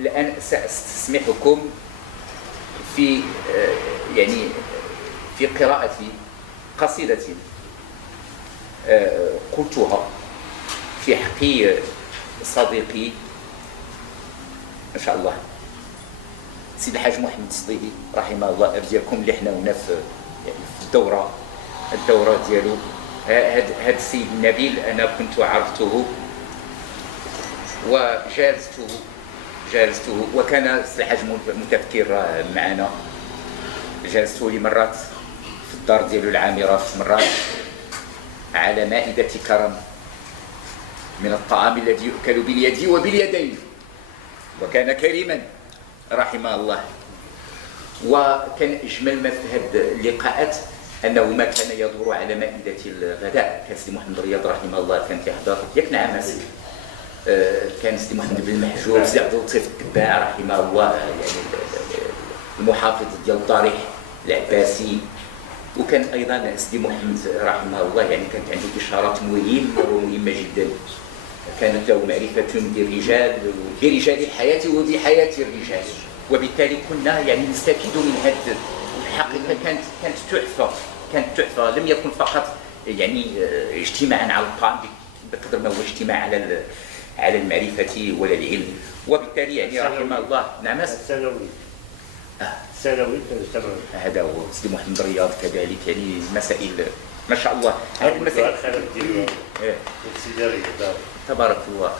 الآن سأستسمحكم في يعني في قراءة قصيدة قلتها في حق صديقي ما شاء الله سيد الحاج محمد الصديقي رحمه الله. أرجيكم اللي حنا هنا في الدورة ديالو. هذا السيد النبيل أنا كنت عرفته وجالسته وكان السيد الحاج متفكر معنا. جالسته لمرات في الدار ديالو العامرة في مرات على مائدة كرم من الطعام الذي يؤكل باليد وباليدين، وكان كريما رحمه الله. وكان أجمل ما في هذه اللقاءات أنه ما كان يدور على مائدة الغداء. كان سيدي محمد رياض رحمه الله كان كيحضر ياك نعم سيدي، كان سيدي محمد بن المحجوب، سيدي عبد اللطيف التباع رحمه الله، يعني المحافظ ديال الضريح العباسي، وكان ايضا سيدي محمد رحمه الله يعني كانت عنده اشارات مهمه جدا. كانت له معرفه برجال الحياه وبحياه الرجال، وبالتالي كنا يعني نستفيد من هذه الحقيقه. كانت تحفه لم يكن فقط يعني اجتماعا على الطعام بقدر ما هو اجتماع على المعرفه ولا العلم. وبالتالي يعني رحمه الله. نعم ثانوي هذا هو سيدي محمد رياض كذلك، يعني مسائل ما شاء الله. هذه المسائل تبارك الله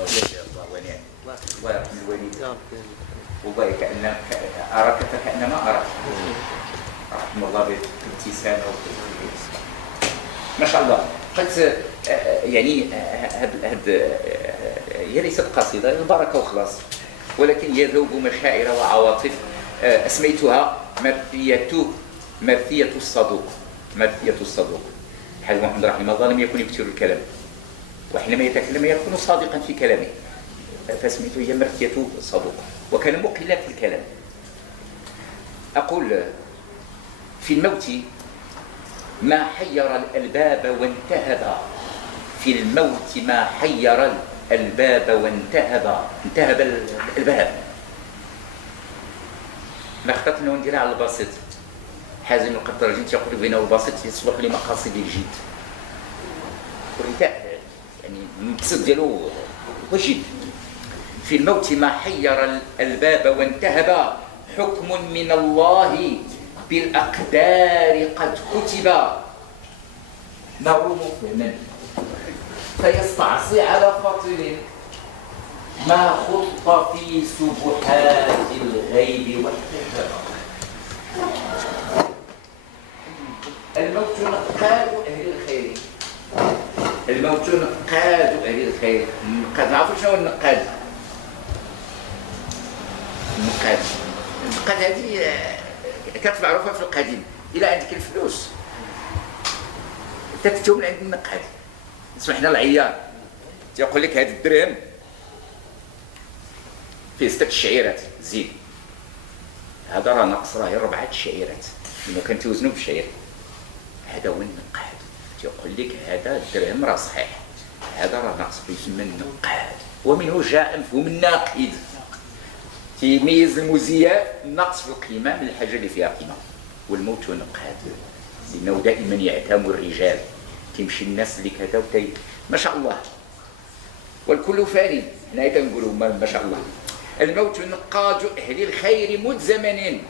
ما شاء الله ونعم ويرحم الوالد. والله كأن أراك فكأنما أراك رحم الله بالابتسامة ما شاء الله. قلت يعني هي ليست قصيدة البركة وخلاص، ولكن هي ذوب مشاعر وعواطف. أسميتها مرثية الصدوق. الحاج محمد رحمه الله لم يكن يكثر الكلام، وحينما يتكلم يكون صادقا في كلامه، فسميته هي مرثية الصدوق، وكان مقلا في الكلام. أقول في الموت ما حير الألباب وانتهب، في الموت ما حير الألباب انتهب الألباب. ما اخترت انه نديرها على البسيط. حازم القطرجي تيقول بينه البسيط يصلح لمقاصد الجد، والرثاء يعني المقصد ديالو وجد. في الموت ما حير الألباب وانتهب، حكم من الله بالأقدار قد كتب، نروم فهما فيستعصي على فاطر ما خط في سبحات الغيب والكتاب. الموت نقاد أهل الخير، الموت نقاد أهل الخير. النقاد نعرفوا شنو هو النقاد. النقاد هذه كانت معروفة في القديم. إلى عندك الفلوس تتجو من عند النقاد، سمحنا العيار تيقول لك هذا الدرهم فيه 6 شعيرات زيد، هذا راه ناقص، راهي 4 شعيرات لما كان توزنوا بشعير. هذا هو النقاد، تيقول لك هذا الدرهم راه صحيح، هذا راه ناقص، يسمى النقاد. ومنه جاء مفهوم الناقد، تيميز المزيف النقص في القيمه من الحاجه اللي فيها قيمه. والموت نقاد، لانه دائما يعتام الرجال، تمشي الناس اللي كذا ما شاء الله، والكل فاني. حنا كنقولوا ما شاء الله. الموت نقاد أهل الخير مذ زمن،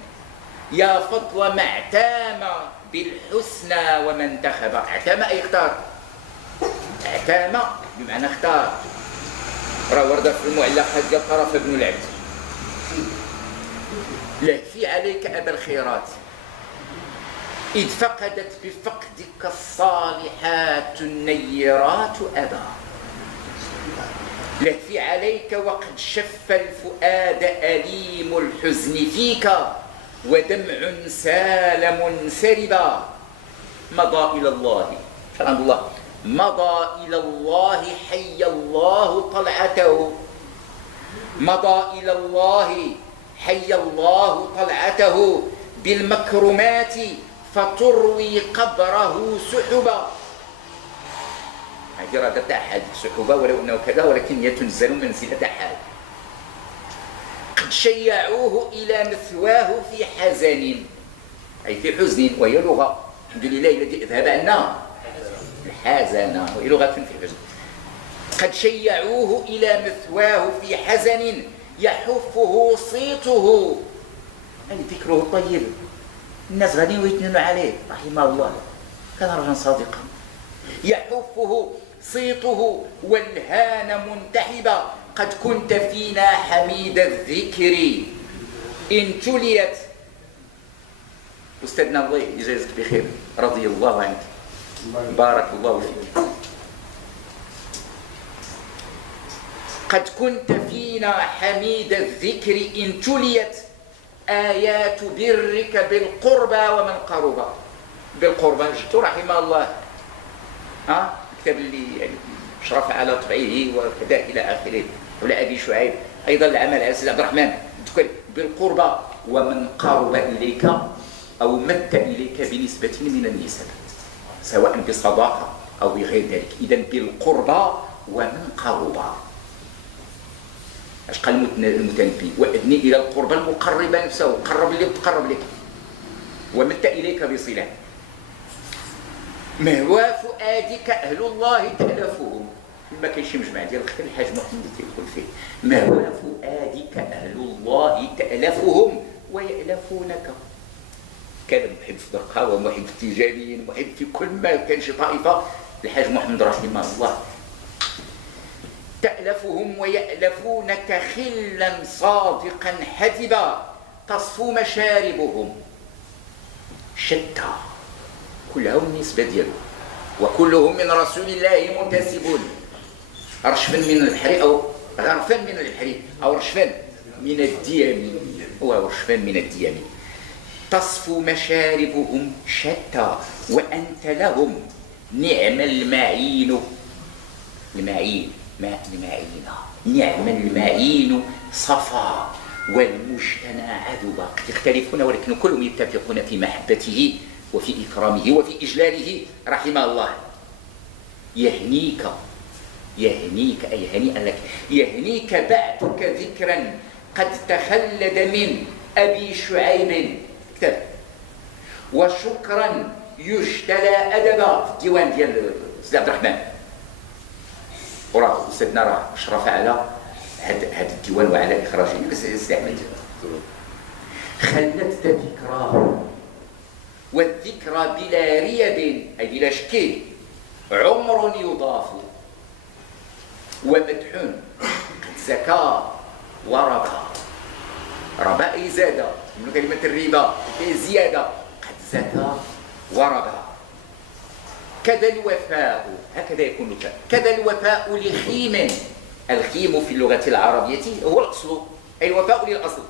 يا فضل ما اعتام بالحسنى وما انتخب. اعتام أي اختار، اعتام بمعنى اختار. راه ورد في المعلقات ديال طرف بن العبد: لهفي عليك أبا الخيرات، إذ فقدت بفقدك الصالحات النيرات أبا. لهفي عليك وقد شف الفؤاد أليم الحزن فيك، ودمع سال منسربا. مضى إلى الله، سلام الله، مضى إلى الله حي الله طلعته، مضى إلى الله حي الله طلعته، بالمكرمات فتروي قبره سحبا. هذه راه تاع حال سحبا، ولو انه كذا، ولكن هي تنزل منزله حال. قد شيعوه إلى مثواه في حزن، أي في حزن، وهي لغة الحمد لله الذي أذهب عنا الحزن، وهي لغة في حزن. قد شيعوه إلى مثواه في حزن يحفه صيته، أي ذكره الطيب، الناس غادي يثنوا عليه رحمه الله، كان رجلا صادقا. يحفه صيته والهان منتحبا، قد كنت فينا حميد الذكر إن تليت. أستاذنا الله يجازيك بخير، رضي الله عنك، بارك الله فيك. قد كنت فينا حميد الذكر إن تليت آيات برك بالقربى ومن قرب. بالقربى جدت رحمه الله، الكتاب اللي يعني شرف على طبعه وكذا إلى آخره، ولا أبي شعيب أيضا العمل على سيد عبد الرحمن بالقربى ومن قرب إليك أو مت إليك بنسبة من النسب، سواء بصداقة أو بغير ذلك. إذن بالقربى ومن قرب. اش قال المتنبي؟ وأدني إلى القربى المقربة نفسه، قرب لي تقرب لك، ومت إليك بصلة. مهوى فؤادك أهل الله تألفهم، ما كاينش شي مجمع ديال الخير الحاج محمد تيدخل فيه. مهوى فؤادك أهل الله تألفهم ويألفونك. كان محب في درقة ومحب في تيجانيين، محب في كل ما كان شي طائفة الحاج محمد رحمه الله. تألفهم ويألفونك خلا صادقا حدبا، تصفو مشاربهم شتى، كلهم النسبة ديالو، وكلهم من رسول الله منتسبون. رشفا من البحر أو غرفا من البحر أو رشفا من الديم، هو رشفا من الديم. تصفو مشاربهم شتى وأنت لهم نعم المعين. المعين نعم المعين صفا والمجتنى عذبا. يختلفون ولكن كلهم يتفقون في محبته وفي إكرامه وفي إجلاله رحمه الله. يهنيك أي هنيئا لك، يهنيك بعثك ذكرا قد تخلد من أبي شعيب كتاب، وشكرا يجتلى أدبا في الديوان ديال سيدي عبد الرحمن. وراه سيدنا راه شرف على هذا الديوان وعلى إخراجه. سيدي أحمد خلت ذكراه، والذكرى بلا ريب أي بلا شك عمر يضاف، ومدح قد زكى وربى. ربى أي زاد من كلمة الربا في زيادة، قد زكى وربى. كذا الوفاء، هكذا يكون الوفاء. كذا الوفاء لخيم، الخيم في اللغة العربية هو الأصل، أي الوفاء للأصل.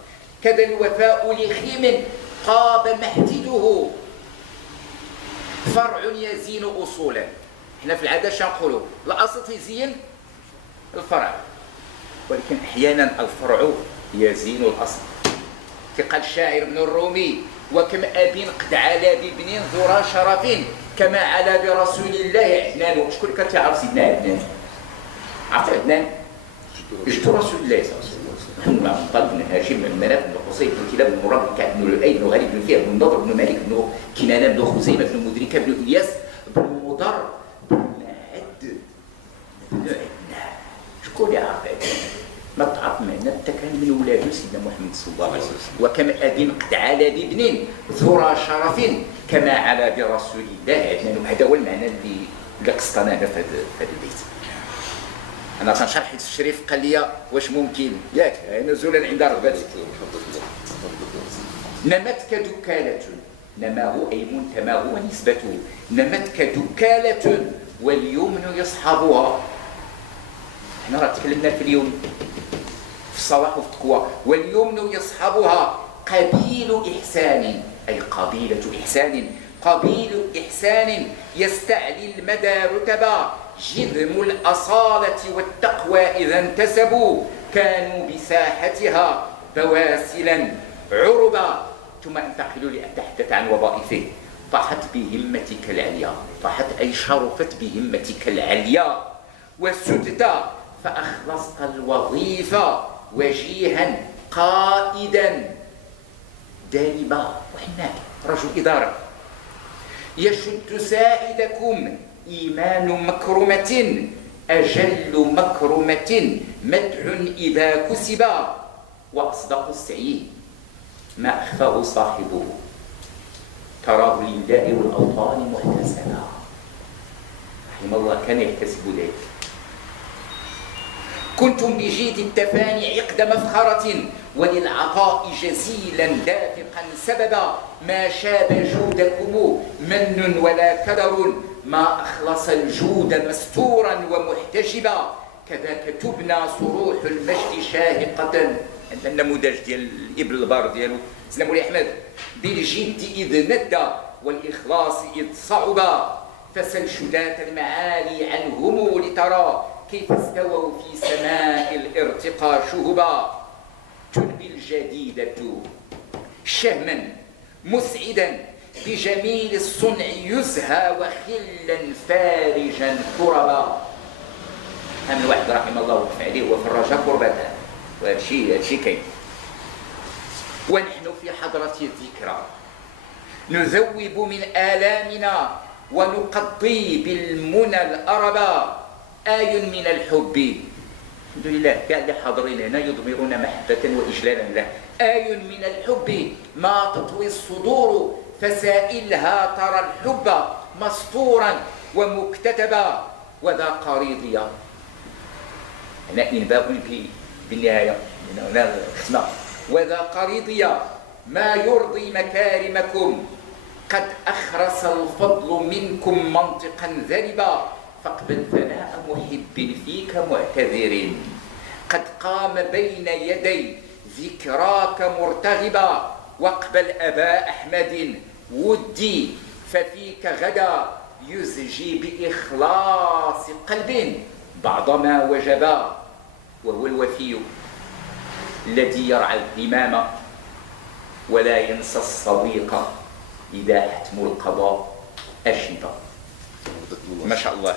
كذا الوفاء لخيم طاب محتده، فرع يزين أصولا. احنا في العادة شنقولوا الأصل يزين الفرع، ولكن أحيانا الفرع يزين الأصل. قال الشاعر ابن الرومي: وكم أب قد علا بابن ذرى شرف كما علا برسول الله عدنان. شكون كان تعرف سيدنا عدنان؟ عرفت عدنان؟ جد رسول الله صلى الله عليه وسلم، ثم طلب بن هاشم بن مناف بن قصي بن كلاب بن مراد بن كعب بن لؤي بن غالب بن فيها بن نضر بن مالك بن كنانة بن خزيمة بن مدركة بن إلياس بن مضر بن معد بن عدنان. شكون يعرف عدنان؟ ما تعرف معنا حتى كان من ولاد سيدنا محمد صلى الله عليه وسلم. وكم أب قد علا بابن ذرى شرف كما علا برسول الله عدنان. هذا هو المعنى اللي قصدنا هنا في هذا البيت. أنا تنشرح الشريف قال لي واش ممكن ياك نزولا عند رغبتك. نمتك دكالة، نماه أي منتماه ونسبته. نمتك دكالة واليمن يصحبها. احنا راه تكلمنا في اليوم في الصلاح وفي التقوى. واليمن يصحبها قبيل إحسان، أي قبيلة إحسان. قبيل إحسان يستعلي المدى رتبا. جذم الأصالة والتقوى إذا انتسبوا كانوا بساحتها بواسلا عربا. ثم انتقلوا لأتحدث عن وظائفه. طاحت بهمتك العليا، طاحت أي شرفت بهمتك العليا. وسدت فأخلصت الوظيفة وجيها قائدا دالبا وحناك رجل إدارة يشد سائدكم إيمان مكرمة أجل مكرمة مدح إذا كسبا وأصدق السعي ما أخفاه صاحبه تراه لله والأوطان محتسبا. رحم الله كان يحتسب ذلك. كنتم بجيد التفاني عقد مفخرة وللعطاء جزيلا دافقا سببا ما شاب جودكم من ولا كدر ما أخلص الجود مستورا ومحتجبا كذاك تبنى صروح المجد شاهقة. عندنا النموذج ديال الإبن البار ديالو سيدنا مولاي أحمد بالجد إذ ندى والإخلاص إذ صعبا فسل شداة المعالي عنهم لترى كيف استووا في سماء الارتقاء شهبا. تنبي الجديدة شهما مسعدا بجميل الصنع يزهى وخلا فارجا كربا. هم الواحد رحمه الله وقف عليه وفرج كربته وهذا الشيء كاين. ونحن في حضرة الذكرى نذوب من آلامنا ونقضي بالمنى الأربا. آي من الحب الحمد لله كاع اللي حاضرين هنا يضمرون محبة وإجلالا له. آي من الحب ما تطوي الصدور فسائلها ترى الحب مسطورا ومكتتبا. وذا قريضيا هنا إنباء بالنهاية هنا الختمة. وذا قريضيا ما يرضي مكارمكم قد أخرس الفضل منكم منطقا ذربا. فاقبل ثناء محب فيك معتذر قد قام بين يدي ذكراك مرتغبا. واقبل أبا أحمد ودي ففيك غدا يزجي بإخلاص قلب بعض ما وجبا. وهو الوفي الذي يرعى الإمام ولا ينسى الصديق إذا حتم القضاء أشبا. ما شاء الله.